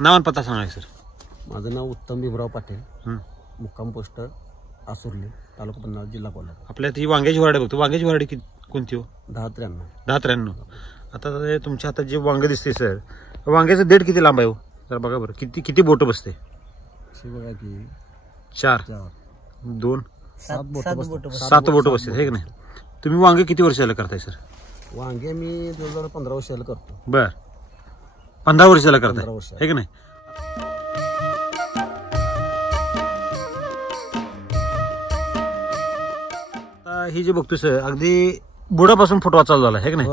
नाव आणि पत्ता सांगा सर. माझं नाव उत्तम भीमराव पाटील, मुक्काम पोस्ट आसुर्ली, तालुका पन्हाळा, जिल्हा कोल्हापूर. आपल्यात ही वांग्याची व्हरायटी बघतो. वांग्याची व्हरायटी कोणती हो? 10-93. 10-93. आता तुमच्या हातात जे वांग दिसते सर, वांग्याचं देठ किती लांब आहे हो? जरा बघा बरं, किती बोट बसते? बघा की 4 2 7 बोट बसते, हे की नाही? तुम्ही वांगे किती वर्षाला करताय सर? वांगे मी 2015 वर्षाला करतो. बर, 15 वर्षाला करताय, 15 वर्ष. हे की नाही? ही जे बघतोय सर, अगदी बुडापासून फुटवा चालू झाला, हे की नाही?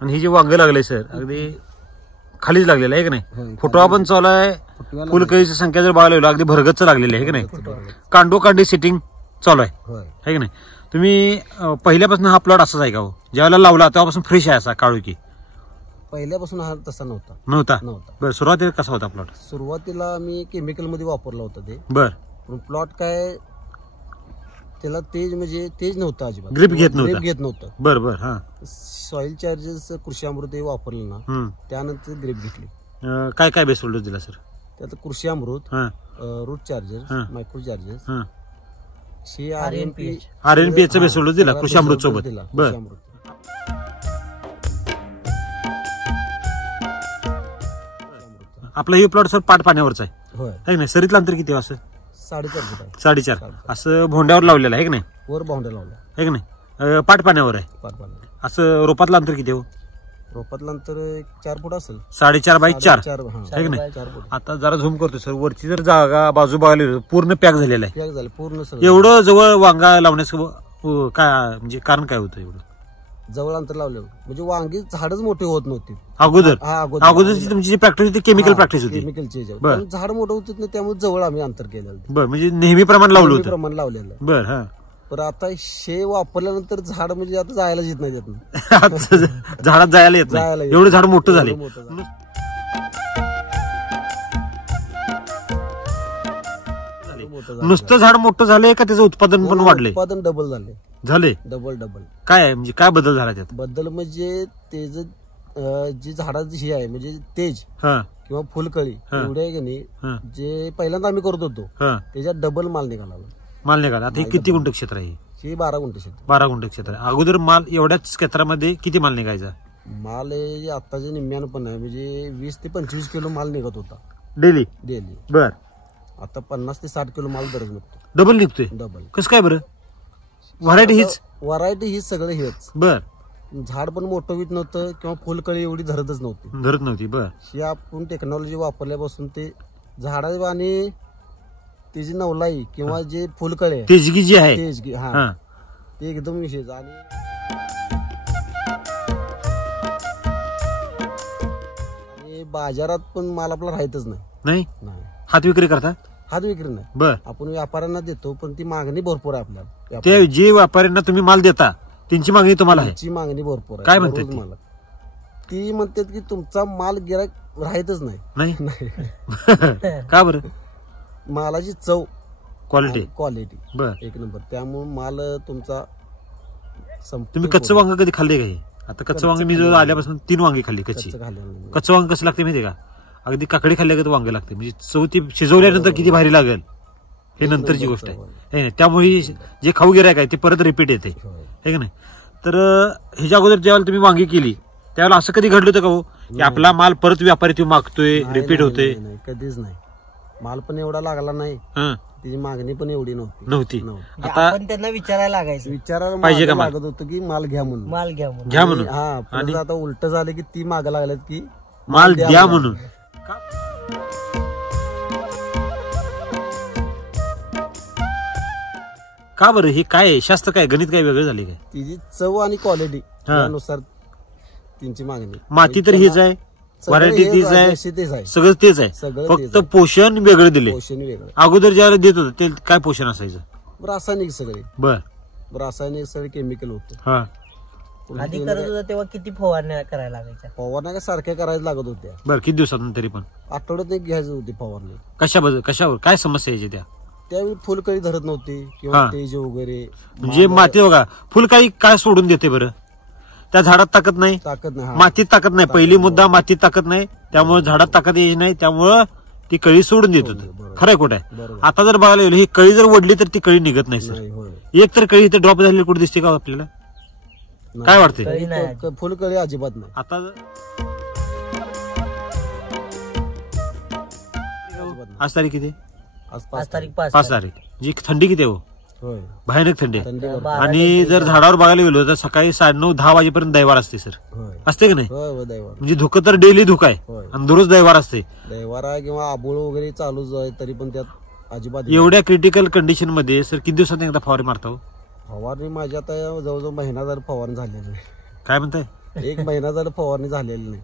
आणि ही जे वांगे लागले सर, अगदी खालीच लागलेलं आहे की नाही? फुटवा पण चालू आहे, फुलकळीची संख्या जर बघायला अगदी भरगतच लागलेली आहे, हे की नाही? कांडोकांडी सिटिंग चालू आहे, हे की नाही? तुम्ही पहिल्यापासून हा प्लॉट असाच आहे का हो? ज्यावेळेला लावला तेव्हापासून फ्रेश आहे असा काळुकी? पहिल्यापासून हा तसा नव्हता. बरं, सुरुवातीला कसा होता प्लॉट? सुरुवातीला मी केमिकल मध्ये वापरला होता ते. बर, पण प्लॉट काय त्याला तेज म्हणजे तेज नव्हतं, अजिबात ग्रिप घेत नव्हतं. बर बर. हा, सॉइल चार्जेस कृषी अमृत वापरलं ना, त्यानंतर ग्रिप घेतली. काय काय बेस्ट डोस दिला सर? त्यात Krishi Amrit, root charger, micro charges, RNPH चा बेस्ट डोस दिला कृषी अमृत सोबत. बर, आपला हे प्लॉट सर पाट पाण्यावरचा आहे, है नाही? सरीतलं अंतर किती असं? 4.5 असं भोंड्यावर लावलेलं आहे की नाही? वर भोंड्या लावला, है की नाही? पाट पाण्यावर आहे. असं रोपातलं अंतर किती हो? रोपातलं अंतर 4 फूट असेल, 4.5 बाय 4, है की नाही? आता जरा झूम करतो सर, वरची जर जागा बाजू बघायला पूर्ण पॅक झालेला आहे, पूर्ण एवढं जवळ वांगा लावण्यास काय म्हणजे कारण काय होतं? एवढं जवळ अंतर लावलं म्हणजे वांगी झाडच मोठी होत नव्हती अगोदरची तुमची जी प्रॅक्टिस होती केमिकल प्रॅक्टिस होती, केमिकलची झाड मोठं होत नाही, त्यामुळे जवळ आम्ही अंतर केलेलं. बरं, म्हणजे नेहमी प्रमाण लावलेलं. बरं, हा. पण आता शे वापरल्यानंतर झाड म्हणजे आता जायला येत नाही त्यातून. झाडात जायला येत नाही, एवढं झाड मोठं झाले. नुसतं झाड मोठं झालंय का त्याचं उत्पादन पण वाढले? उत्पादन डबल झाले. डबल काय म्हणजे काय बदल झाला त्यात? बदल म्हणजे त्याचं जी झाडाची ही आहे म्हणजे तेज किंवा फुलकळी एवढे आहे की नाही, जे पहिल्यांदा आम्ही करत होतो त्याच्यात डबल माल निघाला. आता हे किती गुंठ क्षेत्र आहे? हे 12 गुंठ क्षेत्र. 12 गुंठ क्षेत्र आहे. अगोदर माल एवढ्याच क्षेत्रामध्ये किती माल निघायचा? माल आता जे निम्म्यानं पण आहे म्हणजे 20 ते 25 किलो माल निघत होता डेली. बर, आता 50 ते 60 किलो माल दररोज निघतो. डबल निघतोय? कसं काय बरं? व्हरायटी हीच सगळं हेच. बर, झाड पण मोठं होत नव्हतं किंवा फुलकळी एवढी धरत नव्हती. बर, ही आपण टेक्नॉलॉजी वापरल्यापासून ते झाडा आणि त्याची नवलाई किंवा जे फुलकळी तेजगी जी आहे ते एकदम विशेष. आणि बाजारात पण माल आपला राहतच नाही. हात विक्री करता? हात विक्री नाही. बर, आपण व्यापाऱ्यांना देतो, पण ती मागणी भरपूर आहे आपल्याला. ते जे व्यापाऱ्यांना तुम्ही माल देता त्यांची मागणी तुम्हाला आहे? त्यांची मागणी भरपूर आहे. काय म्हणतात मला? ती म्हणतात की तुमचा माल गिराईक राहतच नाही. का बरं? मालाची चव, क्वालिटी बर, एक नंबर. त्यामुळे माल तुमचा. तुम्ही कच्चं वांग कधी खाल्ले का? आता कच्चं वांग मी जो आल्यापासून 3 वांगी खाल्ली कच्ची. कच्चं वांग कसं लागते माहितीये का? अगदी काकडी खाल्ल्या वांग लागते, म्हणजे चव ती शिजवल्यानंतर किती भारी लागेल हे नंतरची गोष्ट आहे. त्यामुळे जे खाऊ गिरायक आहे ते परत रिपीट येते, हे की नाही? तर ह्याच्या अगोदर ज्यावेळेला तुम्ही वांगी केली त्यावेळेला असं कधी घडलं होतं का हो की आपला माल परत व्यापारी तुम्ही मागतोय, रिपीट होते? कधीच नाही. माल पण एवढा लागला नाही, त्याची मागणी पण एवढी नव्हती. आता त्यांना विचारायला पाहिजे का? लागत होतं की माल घ्या म्हणून. आणि आता उलट झालं की ती माग लागल्यात की माल द्या म्हणून. का बरं? हे काय शास्त्र, काय गणित काय वेगळं झाले काय? तिची चव आणि क्वालिटी त्यानुसार त्यांची मागणी. माती तर हीच आहे, व्हरायटी तीच आहे, सगळं तेच आहे, फक्त पोषण वेगळं दिले. अगोदर ज्याला देत होतं ते काय पोषण असायचं? रासायनिक सगळे. बर, रासायनिक सगळे केमिकल होते. आधी करत होता तेव्हा किती फवारण्या करायला लागायच्या? फवारण्या सारख्या करायला लागत होत्या. बरं, किती दिवसातून तरी पण? आठवड्यात घ्यायची होती फवारणी. कशावर काय समस्या यायची त्यावेळी फुलकळी धरत नव्हती किंवा तेज वगैरे. म्हणजे माती बघा, फुलकळी काय सोडून देते बरं? त्या झाडात ताकद नाही, नाही, मातीत ताकद नाही. पहिली मुद्दा मातीत ताकद नाही, त्यामुळे झाडात ताकद यायची नाही, त्यामुळं ती कळी सोडून देत होतं. खरंय कुठं आहे? आता जर बघायला गेलो ही कळी जर वडली तर ती कळी निघत नाही सर. एक तर कळी इथे ड्रॉप झालेली कुठे दिसते का आपल्याला? काय वाटते? फुलकळी अजिबात नाही. आता आज तारीख किती? आज तारीख 5 तारीख. जी थंडी किती आहे होय, भयानक थंडी आहे. आणि जर झाडावर बघायला गेलो तर सकाळी 9:30-10 वाजेपर्यंत दैवार असते सर. असते की नाही? म्हणजे धुकं तर डेली धुकं आहे आणि दररोज दैवार असते. दैवारा किंवा आबोळ वगैरे चालूच आहे, तरी पण त्यात अजिबात एवढ्या क्रिटिकल कंडिशन मध्ये सर किती दिवसात एकदा फवारणी मारता? फवारणी माझी आता जवळजवळ महिना झाला फवारणी झालेली नाही. काय म्हणताय? 1 महिना झाला फवारणी झालेली नाही.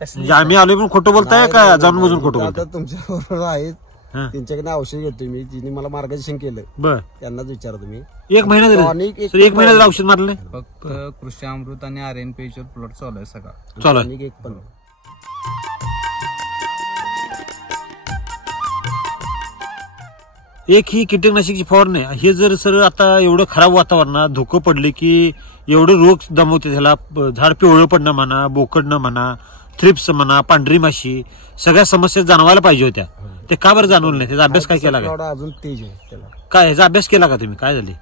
म्हणजे आम्ही आलोय पण खोटं बोलताय का जाणून बुजून खोटं बोलताय? आता तुमच्या बरोबर आहेत, त्यांच्याकडे औषध घेतोय मी, जिने मला मार्गदर्शन केलं. बर, त्यांनाच विचारा तुम्ही. 1 महिना झाला? 1 महिना झाला औषध मारलं? फक्त कृषी अमृत आणि RNPH वर प्लॉट चालू आहे सगळं. चालू आहे. एक पण एक ही कीटकनाशकची फवारणी हे जर सर आता एवढं खराब वातावरणात धुकं पडले की एवढे रोग दमवते. त्याला झाड पिवळं पडणं म्हणा, बोकडणं म्हणा, थ्रिप्स म्हणा, पांढरी माशी, सगळ्या समस्या जाणवायला पाहिजे होत्या. ते का बरं जाणवलं नाही? त्याचा अभ्यास काय केला का? अजून तेज आहे त्याला. काय ह्याचा अभ्यास केला का तुम्ही? काय झाले?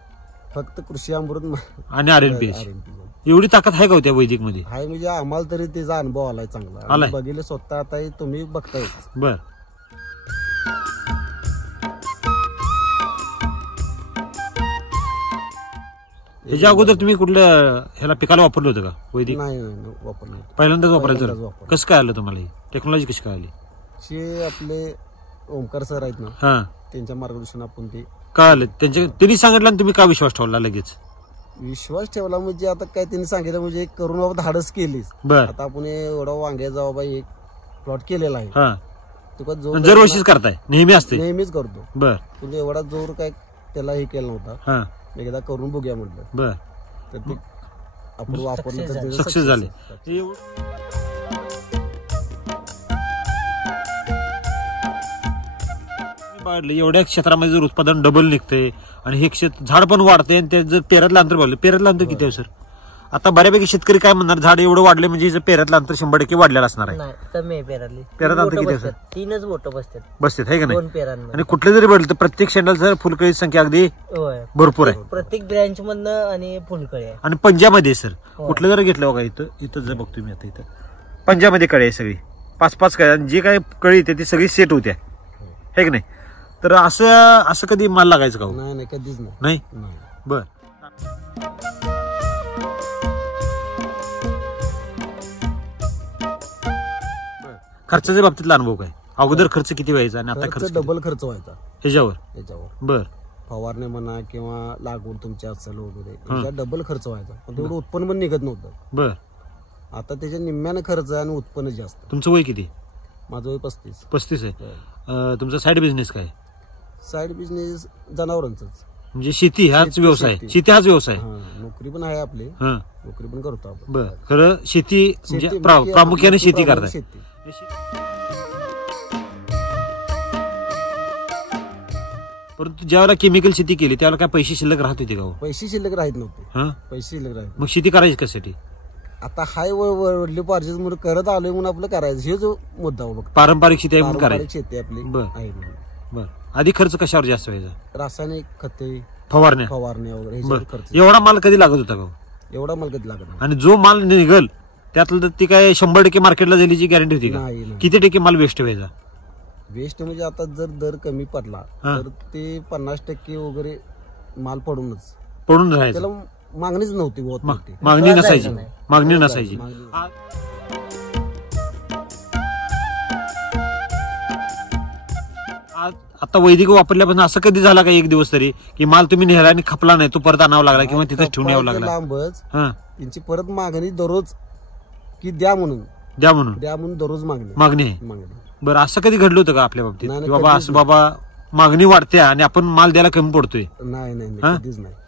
फक्त कृषी अमृत आणि RNPH एवढी ताकद आहे का त्या वैदिक मध्ये? आहे, म्हणजे आम्हाला तरी त्याचा अनुभव आलाय चांगला. बघितलं स्वतः, आता तुम्ही बघताय. बर, ह्याच्या अगोदर तुम्ही कुठल्या ह्याला पिकाला वापरलं होतं का वैदिक? नाही वापरलं. पहिल्यांदाच वापरायचं. कसं काय आलं तुम्हाला? ही टेक्नॉलॉजी कशी काय आली? जे आपले ओमकार सर आहेत ना, हा, त्यांच्या मार्गदर्शन आपण ते काय आलं त्यांनी सांगितलं आणि तुम्ही का विश्वास ठेवला लगेच? विश्वास ठेवला म्हणजे आता काय त्यांनी सांगितलं म्हणजे करून बाबा धाडस केलीच. बर, आता आपण एवढा वांग्याचा बाबा एक प्लॉट केलेला आहे. हा, तुका जो दरवर्षीच करताय? नेहमी असते? नेहमीच करतो. बर, तुला एवढा जोर काय त्याला हे केला नव्हता. हा, एकदा करून बघूया म्हटलं. बर, तर ते आपण वापरलं तर सक्सेस झाले. एवढ्या क्षेत्रामध्ये जर उत्पादन डबल निघते आणि हे झाड पण वाढते आणि ते जर पेरातलं अंतर वाढलं, पेरातलं अंतर किती आहे सर? आता बऱ्यापैकी शेतकरी काय म्हणणार, झाड एवढं वाढले म्हणजे पेरातलं अंतर 100% वाढलेलं असणार आहे. कमी आहे पेरातली. पेरात अंतर किती आहे सर? 3च बोटं बसतात आहे का नाही? 2 पेरांमध्ये. आणि कुठले जरी बघितलं तर प्रत्येक शेंडाला सर फुलकळीची संख्या अगदी भरपूर आहे. प्रत्येक ब्रँच मधनं आणि फुलकळी आहे. आणि पंजामध्ये सर कुठलं जर घेतलं बघा, इथं जर बघतो मी आता, इथं पंजामध्ये कळी आहे सगळी, 5-5 कळी, आणि जे काही कळी येते ती सगळी सेट होत्या, है की नाही? तर असं कधी माल लागायचं का? नाही, कधीच नाही. बर, खर्चाच्या बाबतीतला अनुभव काय? अगोदर खर्च किती व्हायचा आणि आता खर्च डबल खर्च व्हायचा ह्याच्यावर. बर, फवारणी म्हणा किंवा लागवड तुमची असेल वगैरे, डबल खर्च व्हायचा, पण तेवढं उत्पन्न पण निघत नव्हतं. बर, आता त्याच्या निम्म्यानं खर्च आहे आणि उत्पन्न जास्त. तुमचं वय किती? माझं वय 35 आहे. तुमचा साईड बिझनेस काय? साईड बिझनेस जनावरांचाच, म्हणजे शेती हाच व्यवसाय? शेती हाच व्यवसाय. नोकरी पण आहे आपली, नोकरी पण करतो आपण. बर, खरं शेती म्हणजे प्रामुख्याने शेती करताय. परंतु ज्यावेळेला केमिकल शेती केली त्यावेळेला काय पैसे शिल्लक राहत होते का? पैसे शिल्लक राहत नव्हते. पैसे शिल्लक राहत. मग शेती करायची कशासाठी? आता हाय वडली पार्जेस म्हणून करत आलोय म्हणून आपलं करायचं, हे जो मुद्दा बघ. पारंपरिक शेती आहे म्हणून करायची. शेती आपली आहे. बर, आधी खर्च कशावर जास्त व्हायचा? रासायनिक खते, फवारण्या वगैरे खर्च. एवढा माल कधी लागत होता का? एवढा माल कधी लागत नाही. आणि जो माल निघल त्यातलं ती काय 100% मार्केटला जाण्याची गॅरंटी होती का? किती टक्के माल वेस्ट व्हायचा? वेस्ट म्हणजे आता जर दर कमी पडला तर ते 50% वगैरे माल पडून राहायचं. त्याला मागणीच नव्हती. मागणी नसायची. आता वैदिक वापरल्यापासून असं कधी झाला का एक दिवस तरी की माल तुम्ही नेला आणि खपला नाही, तो परत आणावा लागला किंवा तिथेच ठेवून यावं लागला? लांबच त्यांची परत मागणी दररोज की द्या म्हणून दररोज मागणी आहे. बरं, असं कधी घडलं होतं का आपल्या बाबतीत की बाबा असं बाबा मागणी वाढते आणि आपण माल द्यायला कमी पडतोय? नाही,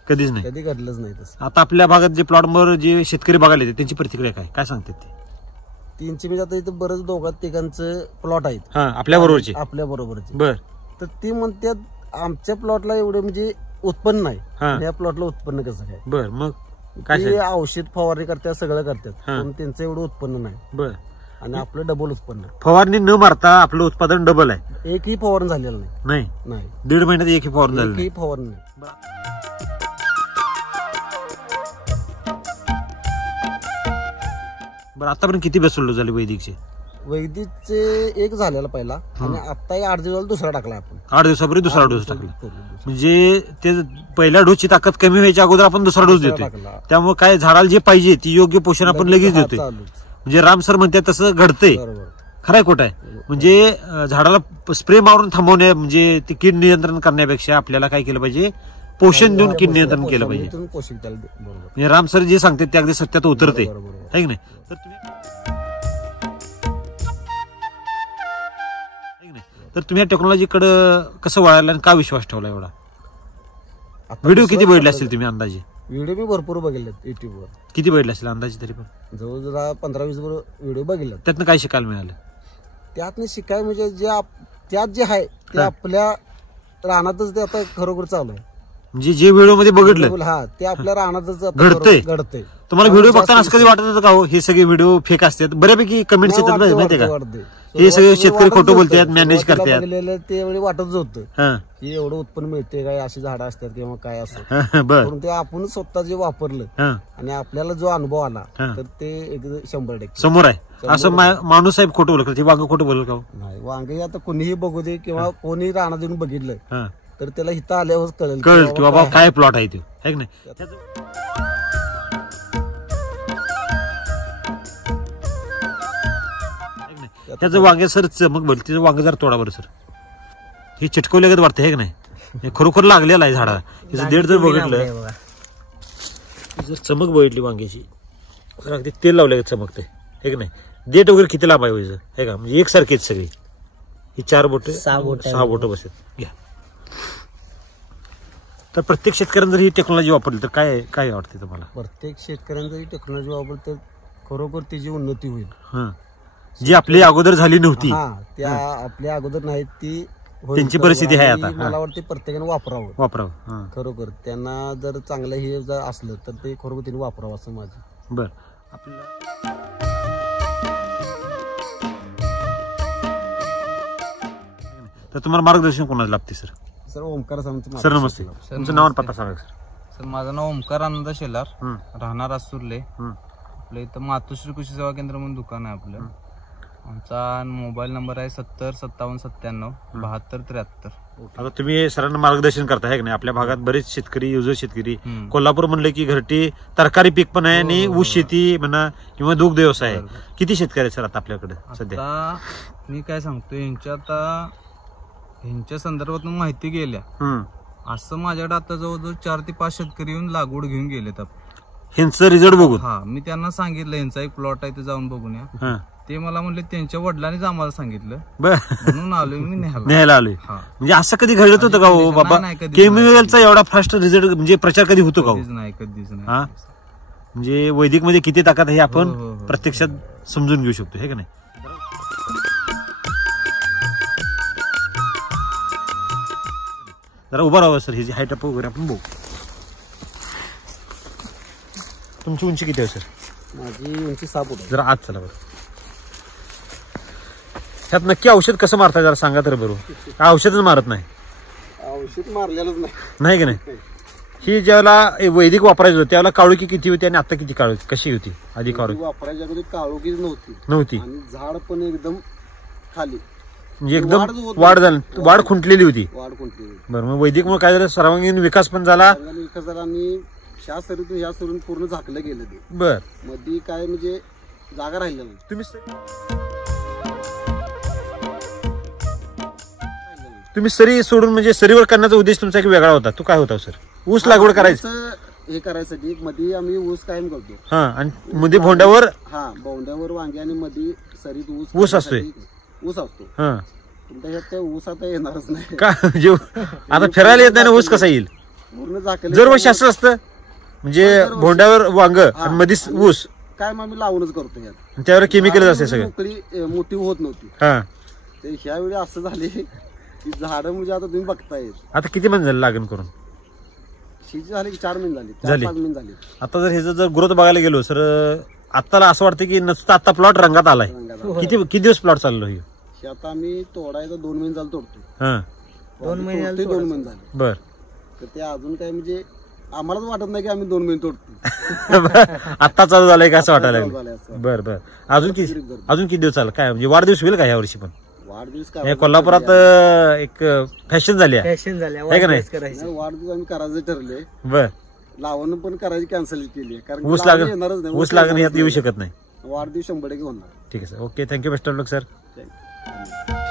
कधीच नाही. कधी घडलंच नाही तसं. आता आपल्या भागात जे प्लॉटवर जे शेतकरी बघायला येते त्यांची प्रतिक्रिया काय सांगतात ते? त्यांची म्हणजे आता इथं बरेच दोघात तिघांचं प्लॉट आहेत आपल्या बरोबरचे. बर, तर ते म्हणतात आमच्या प्लॉटला एवढं म्हणजे उत्पन्न नाही, या प्लॉटला उत्पन्न कसं काय? बर, मग काय ते औषध फवारणी करतात, सगळं करतात, पण त्यांचं एवढं उत्पन्न नाही. बर. आणि आपलं डबल उत्पन्न. फवारणी न मारता आपलं उत्पादन डबल आहे. एकही फवारणी झालेलं नाही. नाही. 1.5 महिन्यात एकही फवारणी झाली नाही. एकही फवारणी नाही. बरं, आतापर्यंत किती बेसोल्ड झाले वैदिकचे? वैदिकचे एक झालेला पहिला, आणि आता 8 दिवसाला दुसरा टाकला आपण. 8 दिवसापूर्वी दुसरा डोस टाकला. म्हणजे ते पहिल्या डोसची ताकद कमी व्हायच्या अगोदर आपण दुसरा डोस देतोय. त्यामुळे काय झाडाला जे पाहिजे ती योग्य पोषण आपण लगेच देतोय. म्हणजे राम सर म्हणतात तसं घडतंय. खरंय खोट आहे? म्हणजे झाडाला स्प्रे मारून थांबवण्या, म्हणजे ते कीड नियंत्रण करण्यापेक्षा आपल्याला काय केलं पाहिजे, पोषण देऊन कीड नियंत्रण केलं पाहिजे. म्हणजे राम सर जे सांगतात ते अगदी सत्यात उतरते, है की नाही? तर तुम्ही या टेक्नॉलॉजीकडे कसं वळायला आणि का विश्वास ठेवला एवढा? व्हिडिओ किती बघितले असतील तुम्ही अंदाजे? व्हिडिओ मी भरपूर बघितले युट्यूबवर. किती बघितले असतील अंदाजे तरी पण? जवळजवळ 15-20 व्हिडिओ बघितले. त्यातनं काय शिकायला मिळालं? त्यातनं शिकाय म्हणजे त्यात जे आहे ते आपल्या रानातच ते आता खरोखर चालू आहे. म्हणजे जे व्हिडिओ मध्ये बघितलं हा ते आपल्या रानातच घडतंय. तुम्हाला व्हिडिओ बघताना असं कधी वाटत होतं का हो हे सगळे व्हिडिओ फेक असतात? बऱ्यापैकी कमेंट्स येतात माहितीये का, हे सगळे शेतकरी खोटं बोलतात, मॅनेज करतात. ते वाटत होतं की एवढं उत्पन्न मिळते काय, अशी झाडं असतात किंवा काय असं. बरं. ते आपण स्वतः जे वापरलं आणि आपल्याला जो अनुभव आला तर ते एकदम 100% समोर आहे. असं माणूस साहेब खोटं बोलत, ती वांग खोटं बोलल का? नाही, वांगे आता कोणीही बघू दे किंवा कोणी रानात येऊन बघितलं तर त्याला इथं आल्यावर कळेल की बाबा काय प्लॉट आहे ते, है की नाही? त्याचं वांगे सर चमक बोल, तिचं वांग जर तोडा बरं सर, हे चिटकवल्यागत वाटतं, है की नाही? खरोखर लागलेला आहे झाडा. तिचं देठ जर बघितलं, जर चमक बघितली वांग्याची तर अगदी तेल लावल्यागत चमकते, है की नाही? देठ वगैरे किती लांब आहे व्हायचं, है का? म्हणजे एकसारखीच सगळी. ही 4 बोट 6 बोट बसत घ्या. तर प्रत्येक शेतकऱ्यांनी जर ही टेक्नॉलॉजी वापरली तर काय काय वाटते तुम्हाला? प्रत्येक शेतकऱ्यांनी जर ही टेक्नॉलॉजी वापरली तर खरोखर त्याची उन्नती होईल. जी आपली अगोदर झाली नव्हती, त्या आपल्या अगोदर नाही ती त्यांची परिस्थिती आहे आता. मला वाटते प्रत्येकाने वापरावं खरोखर. त्यांना जर चांगलं हे जर असलं तर ते खरोखर त्यांनी वापरावं असं माझं. बर. आपल्याला तर तुम्हाला मार्गदर्शन कोणाला लागते सर? सर ओमकार सर नमस्ते. तुमचं नाव पत्ता सांगा सर. सर माझं नाव ओमकार आनंद शेलार, राहणार आसुर्ले. आपलं इथं मातोश्री कृषी सेवा केंद्र म्हणून दुकान आहे आपलं. आमचा मोबाईल नंबर आहे 70 57 97 72 73. आता तुम्ही सरांना मार्गदर्शन करता, है की नाही? आपल्या भागात बरेच शेतकरी, युजर शेतकरी, कोल्हापूर म्हणले की घरटी तरकारी पीक पण आहे आणि ऊस शेती म्हणा किंवा दुग्ध व्यवसाय आहे. किती शेतकरी आहेत सर आता आपल्याकडे सध्या? मी काय सांगतो, ह्यांच्या संदर्भातून माहिती गेल्या असं माझ्याकडे आता जवळजवळ 4 ते 5 शेतकरी येऊन लागवड घेऊन गेलेत ह्यांचं रिझल्ट बघून. मी त्यांना सांगितलं ह्यांचा एक प्लॉट आहे ते जाऊन बघून या. ते मला म्हणले त्यांच्या वडिलांनीच आम्हाला सांगितलं, म्हणून आलोय मी न्यायला आलोय. म्हणजे असं कधी घडत होतं का हो बाबा, केमिकलचा एवढा फास्ट रिझल्ट म्हणजे प्रचार कधी होतो का? नाही, कधीच नाही. म्हणजे वैदिक मध्ये किती ताकद हे आपण प्रत्यक्षात समजून घेऊ शकतो, हे का नाही? जरा उभा राहावं सर, ही हाईट अप वगैरे आपण बघू. तुमची उंची किती आहे सर? माझी उंची 6 फूट. जरा आत चला बरं. ह्यात नक्की औषध कसं मारताय जरा सांगा तर बरोबर. औषधच मारत नाही? औषध मारलेलंच नाही की नाही? ही ज्यावेळेला वैदिक वापरायचं होतं त्यावेळेला काळोखी किती होती आणि आता किती काळोखी कशी होती? आधी काळोखी वापरायच्या अगोदर काळोखीच नव्हती आणि झाड पण एकदम खाली, म्हणजे एकदम वाढ खुंटलेली होती. बरं, मग वैदिक मुळे काय झालं, सर्वांगीण विकास पण झाला. आणि ह्या सरीतून पूर्ण झाकलं गेलं ते. बर, मध्ये काय म्हणजे जागा राहिलेला नाही. तुम्ही सरी सोडून म्हणजे सरीवर करण्याचा उद्देश तुमचा एक वेगळा होता. तो काय होता सर? ऊस लागवड करायचं हे करायसाठी मध्ये आम्ही ऊस कायम करतो. आणि मध्ये भोंड्यावर भोंड्यावर वांगे आणि मध्ये सरीत ऊस असतोय. ऊस असतो. तुमच्या ऊस आता येणारच नाही का? म्हणजे आता फिरायला येत नाही ना, ऊस कसा येईल? पूर्ण झाकलं. दरवर्षी असं असतं म्हणजे भोंड्यावर वांग आणि मध्ये ऊस काय मग आम्ही लावूनच करतो यात. त्यावर केमिकल असते सगळं, मोठी होत नव्हती. तर ह्यावेळी असं झाले की झाडं म्हणजे आता तुम्ही बघताय. आता किती महिने झाले लागण करून? शेती झाली की 4 महिने झाली, झाली. 4-5 महिने झाली. आता जर ह्याचं जर ग्रोथ बघायला गेलो सर, आत्ताला असं वाटतं की नसतं आता प्लॉट रंगात आलाय. किती दिवस प्लॉट चाललो हे? हे आता आम्ही तोडायचं 2 महिने झालं तोडतोय. 2 महिने झाले 2 महिने झाले. बर. तर ते अजून काय म्हणजे आम्हालाच वाटत नाही की आम्ही 2 महिने तोडतो. आता चालू झालंय का असं वाटायला लागलं. झालंय असं. बर बर. अजून किती दिवस चाललं काय, म्हणजे वाढदिवस होईल का ह्या वर्षी पण? वाढदिवस हे कोल्हापुरात एक फॅशन झाली आहे. फॅशन झाल्या आहे का नाही? नाही, वाढदिवस आम्ही करायचं ठरले. बर. लावणं पण करायची कॅन्सल केली, कारण ऊस लावणं लागण येणारच नाही. ऊस लागण यात येऊ शकत नाही. वाढदिवस 100% होणार. ठीक आहे sir. Okay, thank you best of luck sir. Thank you.